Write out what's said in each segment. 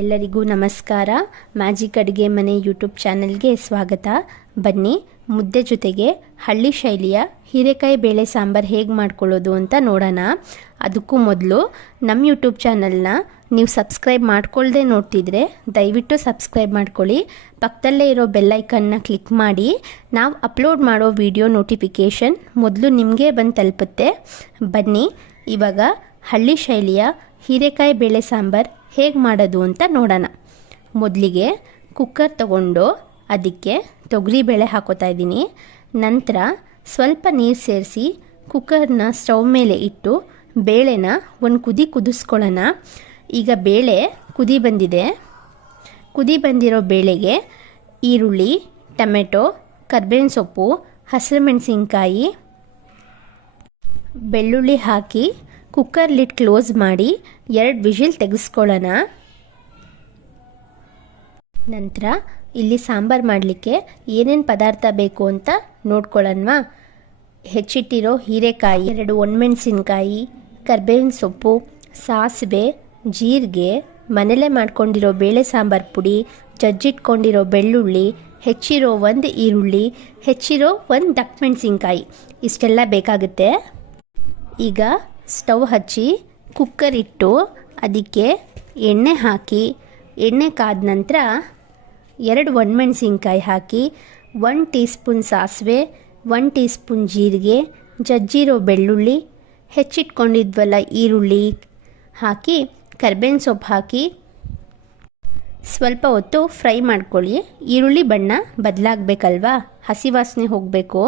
ಎಲ್ಲರಿಗೂ ನಮಸ್ಕಾರ. ಮ್ಯಾಜಿಕ್ ಅಡುಗೆ ಮನೆ ಯೂಟ್ಯೂಬ್ ಚಾನಲ್ಗೆ ಸ್ವಾಗತ. ಬನ್ನಿ, ಮುದ್ದೆ ಜೊತೆಗೆ ಹಳ್ಳಿ ಶೈಲಿಯ ಹೀರೆಕಾಯಿ ಬೇಳೆ ಸಾಂಬಾರು ಹೇಗೆ ಮಾಡ್ಕೊಳ್ಳೋದು ಅಂತ ನೋಡೋಣ. ಅದಕ್ಕೂ ಮೊದಲು ನಮ್ಮ ಯೂಟ್ಯೂಬ್ ಚಾನಲ್ನ ನೀವು ಸಬ್ಸ್ಕ್ರೈಬ್ ಮಾಡ್ಕೊಳ್ಳದೆ ನೋಡ್ತಿದ್ರೆ ದಯವಿಟ್ಟು ಸಬ್ಸ್ಕ್ರೈಬ್ ಮಾಡ್ಕೊಳ್ಳಿ. ಪಕ್ಕದಲ್ಲೇ ಇರೋ ಬೆಲ್ಲೈಕನ್ನ ಕ್ಲಿಕ್ ಮಾಡಿ. ನಾವು ಅಪ್ಲೋಡ್ ಮಾಡೋ ವಿಡಿಯೋ ನೋಟಿಫಿಕೇಷನ್ ಮೊದಲು ನಿಮಗೆ ಬಂದು ತಲುಪುತ್ತೆ. ಬನ್ನಿ, ಇವಾಗ ಹಳ್ಳಿ ಶೈಲಿಯ ಹೀರೆಕಾಯಿ ಬೇಳೆ ಸಾಂಬಾರು ಹೇಗೆ ಮಾಡೋದು ಅಂತ ನೋಡೋಣ. ಮೊದಲಿಗೆ ಕುಕ್ಕರ್ ತಗೊಂಡು ಅದಕ್ಕೆ ತೊಗರಿಬೇಳೆ ಹಾಕೋತಾ ಇದ್ದೀನಿ. ನಂತರ ಸ್ವಲ್ಪ ನೀರು ಸೇರಿಸಿ ಕುಕ್ಕರ್ನ ಸ್ಟವ್ ಮೇಲೆ ಇಟ್ಟು ಬೇಳೆನ ಒಂದು ಕುದಿಸ್ಕೊಳ್ಳೋಣ. ಈಗ ಬೇಳೆ ಕುದಿ ಬಂದಿದೆ. ಕುದಿ ಬಂದಿರೋ ಬೇಳೆಗೆ ಈರುಳ್ಳಿ, ಟೊಮೆಟೊ, ಕರ್ಬೇವಿನ ಸೊಪ್ಪು, ಹಸಿರು ಮೆಣಸಿನ್ಕಾಯಿ, ಬೆಳ್ಳುಳ್ಳಿ ಹಾಕಿ ಕುಕ್ಕರ್ ಲಿಡ್ ಕ್ಲೋಸ್ ಮಾಡಿ 2 ವಿಷಿಲ್ ತೆಗೆಸ್ಕೊಳ್ಳೋಣ. ನಂತರ ಇಲ್ಲಿ ಸಾಂಬಾರು ಮಾಡಲಿಕ್ಕೆ ಏನೇನು ಪದಾರ್ಥ ಬೇಕು ಅಂತ ನೋಡ್ಕೊಳ್ಳೋಣವಾ. ಹೆಚ್ಚಿಟ್ಟಿರೋ ಹೀರೆಕಾಯಿ, 2 ಒಣಮೆಣಸಿನ್ಕಾಯಿ, ಕರ್ಬೇವಿನ ಸೊಪ್ಪು, ಸಾಸಿವೆ, ಜೀರಿಗೆ, ಮನೇಲೆ ಮಾಡ್ಕೊಂಡಿರೋ ಬೇಳೆ ಸಾಂಬಾರು ಪುಡಿ, ಜಜ್ಜಿಟ್ಕೊಂಡಿರೋ ಬೆಳ್ಳುಳ್ಳಿ, ಹೆಚ್ಚಿರೋ 1 ಈರುಳ್ಳಿ, ಹೆಚ್ಚಿರೋ 1 ದಪ್ಪ ಮೆಣಸಿನ್ಕಾಯಿ, ಇಷ್ಟೆಲ್ಲ ಬೇಕಾಗುತ್ತೆ. ಈಗ ಸ್ಟವ್ ಹಚ್ಚಿ ಕುಕ್ಕರ್ ಇಟ್ಟು ಅದಕ್ಕೆ ಎಣ್ಣೆ ಹಾಕಿ, ಎಣ್ಣೆ ಕಾದ ನಂತರ 2 ಒಣಮೆಣಸಿನ್ಕಾಯಿ ಹಾಕಿ, 1 ಟೀ ಸ್ಪೂನ್ ಸಾಸಿವೆ, 1 ಟೀ ಸ್ಪೂನ್ ಜೀರಿಗೆ, ಜಜ್ಜಿರೋ ಬೆಳ್ಳುಳ್ಳಿ, ಹೆಚ್ಚಿಟ್ಕೊಂಡಿದ್ವಲ್ಲ ಈರುಳ್ಳಿ ಹಾಕಿ, ಕರ್ಬೇವಿನ ಸೊಪ್ಪು ಹಾಕಿ ಸ್ವಲ್ಪ ಹೊತ್ತು ಫ್ರೈ ಮಾಡ್ಕೊಳ್ಳಿ. ಈರುಳ್ಳಿ ಬಣ್ಣ ಬದಲಾಗಬೇಕಲ್ವಾ, ಹಸಿ ವಾಸನೆ ಹೋಗಬೇಕು.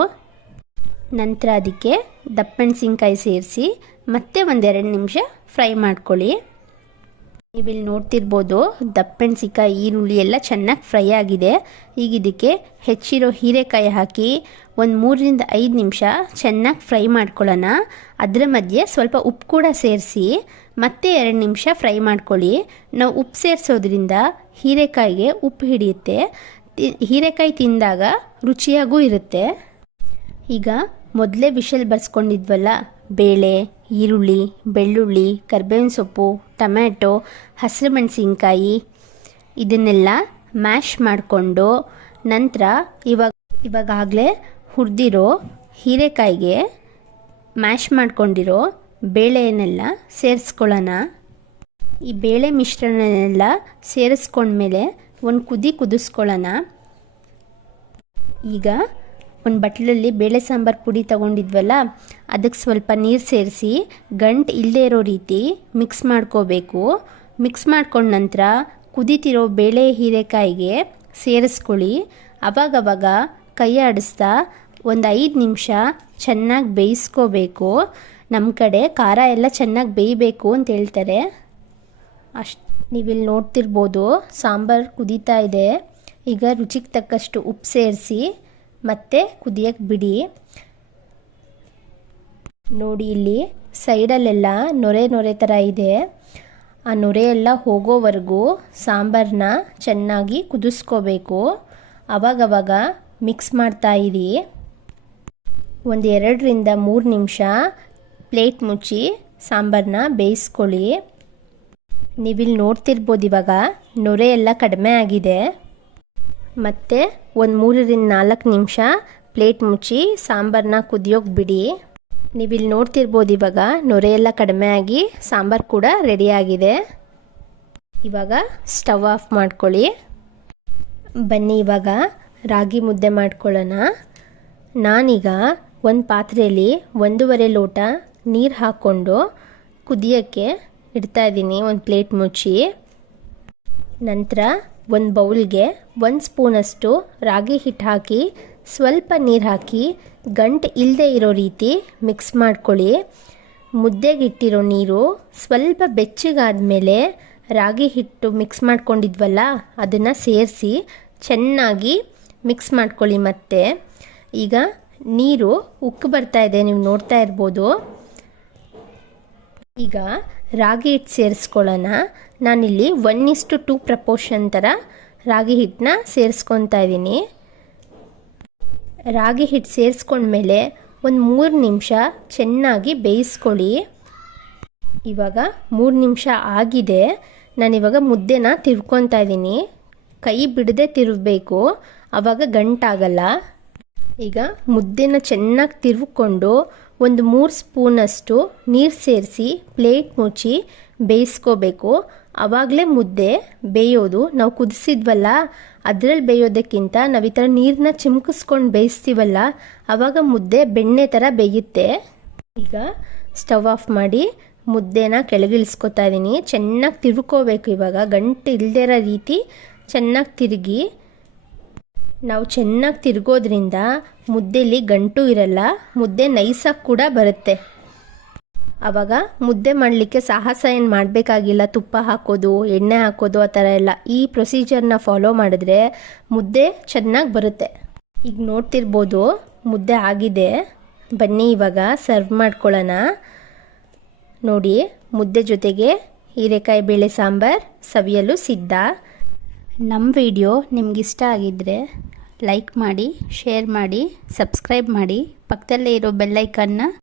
ನಂತರ ಅದಕ್ಕೆ ದಪ್ಪ ಮೆಣಸಿನ್ಕಾಯಿ ಸೇರಿಸಿ ಮತ್ತೆ 1-2 ನಿಮಿಷ ಫ್ರೈ ಮಾಡ್ಕೊಳ್ಳಿ. ನೀವಿಲ್ಲಿ ನೋಡ್ತಿರ್ಬೋದು, ದಪ್ಪ ಮೆಣಸಿನ್ಕಾಯಿ, ಈರುಳ್ಳಿ ಎಲ್ಲ ಚೆನ್ನಾಗಿ ಫ್ರೈ ಆಗಿದೆ. ಈಗ ಇದಕ್ಕೆ ಹೆಚ್ಚಿರೋ ಹೀರೆಕಾಯಿ ಹಾಕಿ 3-5 ನಿಮಿಷ ಚೆನ್ನಾಗಿ ಫ್ರೈ ಮಾಡ್ಕೊಳ್ಳೋಣ. ಅದರ ಮಧ್ಯೆ ಸ್ವಲ್ಪ ಉಪ್ಪು ಕೂಡ ಸೇರಿಸಿ ಮತ್ತೆ 2 ನಿಮಿಷ ಫ್ರೈ ಮಾಡ್ಕೊಳ್ಳಿ. ನಾವು ಉಪ್ಪು ಸೇರಿಸೋದ್ರಿಂದ ಹೀರೆಕಾಯಿಗೆ ಉಪ್ಪು ಹಿಡಿಯುತ್ತೆ. ಹೀರೆಕಾಯಿ ತಿಂದಾಗ ರುಚಿಯಾಗೂ ಇರುತ್ತೆ. ಈಗ ಮೊದಲೇ ವಿಷಲ್ ಬರ್ಸ್ಕೊಂಡಿದ್ವಲ್ಲ ಬೇಳೆ, ಈರುಳ್ಳಿ, ಬೆಳ್ಳುಳ್ಳಿ, ಕರ್ಬೇವಿನ ಸೊಪ್ಪು, ಟೊಮ್ಯಾಟೊ, ಹಸಿರು ಮೆಣಸಿನ್ಕಾಯಿ ಇದನ್ನೆಲ್ಲ ಮ್ಯಾಶ್ ಮಾಡಿಕೊಂಡು ನಂತರ ಇವಾಗಲೇ ಹುರಿದಿರೋ ಹೀರೆಕಾಯಿಗೆ ಮ್ಯಾಶ್ ಮಾಡ್ಕೊಂಡಿರೋ ಬೇಳೆಯನ್ನೆಲ್ಲ ಸೇರಿಸ್ಕೊಳ್ಳೋಣ. ಈ ಬೇಳೆ ಮಿಶ್ರಣನೆಲ್ಲ ಸೇರಿಸ್ಕೊಂಡ್ಮೇಲೆ ಒಂದು ಕುದಿಸ್ಕೊಳ್ಳೋಣ. ಈಗ ಒಂದು ಬಟ್ಲಲ್ಲಿ ಬೇಳೆ ಸಾಂಬಾರು ಪುಡಿ ತಗೊಂಡಿದ್ವಲ್ಲ ಅದಕ್ಕೆ ಸ್ವಲ್ಪ ನೀರು ಸೇರಿಸಿ ಗಂಟು ಇಲ್ಲದೆ ಇರೋ ರೀತಿ ಮಿಕ್ಸ್ ಮಾಡ್ಕೋಬೇಕು. ಮಿಕ್ಸ್ ಮಾಡ್ಕೊಂಡ ನಂತರ ಕುದೀತಿರೋ ಬೇಳೆ ಹೀರೆಕಾಯಿಗೆ ಸೇರಿಸ್ಕೊಳ್ಳಿ. ಅವಾಗವಾಗ ಕೈ ಆಡಿಸ್ತಾ 5 ನಿಮಿಷ ಚೆನ್ನಾಗಿ ಬೇಯಿಸ್ಕೋಬೇಕು. ನಮ್ಮ ಕಡೆ ಖಾರ ಎಲ್ಲ ಚೆನ್ನಾಗಿ ಬೇಯಬೇಕು ಅಂತ ಹೇಳ್ತಾರೆ. ನೀವಿಲ್ಲಿ ನೋಡ್ತಿರ್ಬೋದು, ಸಾಂಬಾರು ಕುದೀತಾ ಇದೆ. ಈಗ ರುಚಿಗೆ ತಕ್ಕಷ್ಟು ಉಪ್ಪು ಸೇರಿಸಿ ಮತ್ತೆ ಕುದಿಯಕ್ಕೆ ಬಿಡಿ. ನೋಡಿ, ಇಲ್ಲಿ ಸೈಡಲ್ಲೆಲ್ಲ ನೊರೆ ಥರ ಇದೆ. ಆ ನೊರೆ ಎಲ್ಲ ಹೋಗೋವರೆಗೂ ಸಾಂಬಾರನ್ನ ಚೆನ್ನಾಗಿ ಕುದಿಸ್ಕೋಬೇಕು. ಅವಾಗವಾಗ ಮಿಕ್ಸ್ ಮಾಡ್ತಾ ಇರಿ. 2-3 ನಿಮಿಷ ಪ್ಲೇಟ್ ಮುಚ್ಚಿ ಸಾಂಬಾರನ್ನ ಬೇಯಿಸ್ಕೊಳ್ಳಿ. ನೀವಿಲ್ಲಿ ನೋಡ್ತಿರ್ಬೋದು, ಇವಾಗ ನೊರೆ ಎಲ್ಲ ಕಡಿಮೆ ಆಗಿದೆ. ಮತ್ತು 3-4 ನಿಮಿಷ ಪ್ಲೇಟ್ ಮುಚ್ಚಿ ಸಾಂಬಾರನ್ನ ಕುದಿಯೋಕೆ ಬಿಡಿ. ನೀವಿಲ್ಲಿ ನೋಡ್ತಿರ್ಬೋದು, ಇವಾಗ ನೊರೆ ಎಲ್ಲ ಕಡಿಮೆ ಆಗಿ ಸಾಂಬಾರು ಕೂಡ ರೆಡಿಯಾಗಿದೆ. ಇವಾಗ ಸ್ಟವ್ ಆಫ್ ಮಾಡ್ಕೊಳ್ಳಿ. ಬನ್ನಿ, ಇವಾಗ ರಾಗಿ ಮುದ್ದೆ ಮಾಡ್ಕೊಳ್ಳೋಣ. ನಾನೀಗ ಒಂದು ಪಾತ್ರೆಯಲ್ಲಿ 1.5 ಲೋಟ ನೀರು ಹಾಕ್ಕೊಂಡು ಕುದಿಯೋಕ್ಕೆ ಇಡ್ತಾಯಿದ್ದೀನಿ, ಒಂದು ಪ್ಲೇಟ್ ಮುಚ್ಚಿ. ನಂತರ ಒಂದು ಬೌಲ್ಗೆ 1 ಸ್ಪೂನಷ್ಟು ರಾಗಿ ಹಿಟ್ಟು ಹಾಕಿ ಸ್ವಲ್ಪ ನೀರು ಹಾಕಿ ಗಂಟು ಇಲ್ಲದೆ ಇರೋ ರೀತಿ ಮಿಕ್ಸ್ ಮಾಡ್ಕೊಳ್ಳಿ. ಮುದ್ದೆಗಿಟ್ಟಿರೋ ನೀರು ಸ್ವಲ್ಪ ಬೆಚ್ಚಗಾದ್ಮೇಲೆ ರಾಗಿ ಹಿಟ್ಟು ಮಿಕ್ಸ್ ಮಾಡ್ಕೊಂಡಿದ್ವಲ್ಲ ಅದನ್ನು ಸೇರಿಸಿ ಚೆನ್ನಾಗಿ ಮಿಕ್ಸ್ ಮಾಡ್ಕೊಳ್ಳಿ. ಮತ್ತೆ ಈಗ ನೀರು ಉಕ್ಕು ಬರ್ತಾ ಇದೆ, ನೀವು ನೋಡ್ತಾ ಇರ್ಬೋದು. ಈಗ ರಾಗಿ ಹಿಟ್ಟು ಸೇರಿಸ್ಕೊಳ್ಳೋಣ. ನಾನಿಲ್ಲಿ 1:2 ಪ್ರಪೋರ್ಷನ್ ಥರ ರಾಗಿ ಹಿಟ್ಟನ್ನ ಸೇರಿಸ್ಕೊತಾ ಇದ್ದೀನಿ. ರಾಗಿ ಹಿಟ್ಟು ಸೇರಿಸ್ಕೊಂಡ್ಮೇಲೆ 3 ನಿಮಿಷ ಚೆನ್ನಾಗಿ ಬೇಯಿಸ್ಕೊಳ್ಳಿ. ಇವಾಗ 3 ನಿಮಿಷ ಆಗಿದೆ. ನಾನಿವಾಗ ಮುದ್ದೆನ ತಿರ್ಕೊತಾ ಇದ್ದೀನಿ. ಕೈ ಬಿಡದೆ ತಿರುಗಬೇಕು, ಆವಾಗ ಗಂಟಾಗಲ್ಲ. ಈಗ ಮುದ್ದೆನ ಚೆನ್ನಾಗಿ ತಿರುಗಿಕೊಂಡು ಒಂದು 3 ಸ್ಪೂನಷ್ಟು ನೀರು ಸೇರಿಸಿ ಪ್ಲೇಟ್ ಮುಚ್ಚಿ ಬೇಯಿಸ್ಕೋಬೇಕು. ಆವಾಗಲೇ ಮುದ್ದೆ ಬೇಯೋದು. ನಾವು ಕುದಿಸಿದ್ವಲ್ಲ ಅದರಲ್ಲಿ ಬೇಯೋದಕ್ಕಿಂತ ನಾವು ಈ ಥರ ನೀರನ್ನ ಚಿಮ್ಕಿಸ್ಕೊಂಡು ಬೇಯಿಸ್ತೀವಲ್ಲ ಆವಾಗ ಮುದ್ದೆ ಬೆಣ್ಣೆ ಥರ ಬೇಯುತ್ತೆ. ಈಗ ಸ್ಟವ್ ಆಫ್ ಮಾಡಿ ಮುದ್ದೆನ ಕೆಳಗಿಳಿಸ್ಕೊತಾ ಇದ್ದೀನಿ. ಚೆನ್ನಾಗಿ ತಿರ್ಕೋಬೇಕು. ಇವಾಗ ಗಂಟು ಇಲ್ದೇ ಇರೋ ರೀತಿ ಚೆನ್ನಾಗಿ ತಿರುಗಿ. ನಾವು ಚೆನ್ನಾಗಿ ತಿರುಗೋದ್ರಿಂದ ಮುದ್ದೆಲಿ ಗಂಟು ಇರಲ್ಲ, ಮುದ್ದೆ ನೈಸಾಗಿ ಕೂಡ ಬರುತ್ತೆ. ಆವಾಗ ಮುದ್ದೆ ಮಾಡಲಿಕ್ಕೆ ಸಾಹಸ ಏನು ಮಾಡಬೇಕಾಗಿಲ್ಲ. ತುಪ್ಪ ಹಾಕೋದು, ಎಣ್ಣೆ ಹಾಕೋದು ಆ ಥರ ಎಲ್ಲ. ಈ ಪ್ರೊಸೀಜರ್ನ ಫಾಲೋ ಮಾಡಿದ್ರೆ ಮುದ್ದೆ ಚೆನ್ನಾಗಿ ಬರುತ್ತೆ. ಈಗ ನೋಡ್ತಿರ್ಬೋದು ಮುದ್ದೆ ಆಗಿದೆ. ಬನ್ನಿ ಇವಾಗ ಸರ್ವ್ ಮಾಡ್ಕೊಳ್ಳೋಣ. ನೋಡಿ, ಮುದ್ದೆ ಜೊತೆಗೆ ಹೀರೆಕಾಯಿ ಬೇಳೆ ಸಾಂಬಾರ್ ಸವಿಯಲು ಸಿದ್ಧ. ನಮ್ಮ ವಿಡಿಯೋ ನಿಮಗಿಷ್ಟ ಆಗಿದ್ದರೆ ಲೈಕ್ ಮಾಡಿ, ಶೇರ್ ಮಾಡಿ, ಸಬ್ಸ್ಕ್ರೈಬ್ ಮಾಡಿ. ಪಕ್ಕದಲ್ಲೇ ಇರೋ ಬೆಲ್ಲೈಕನ್ನ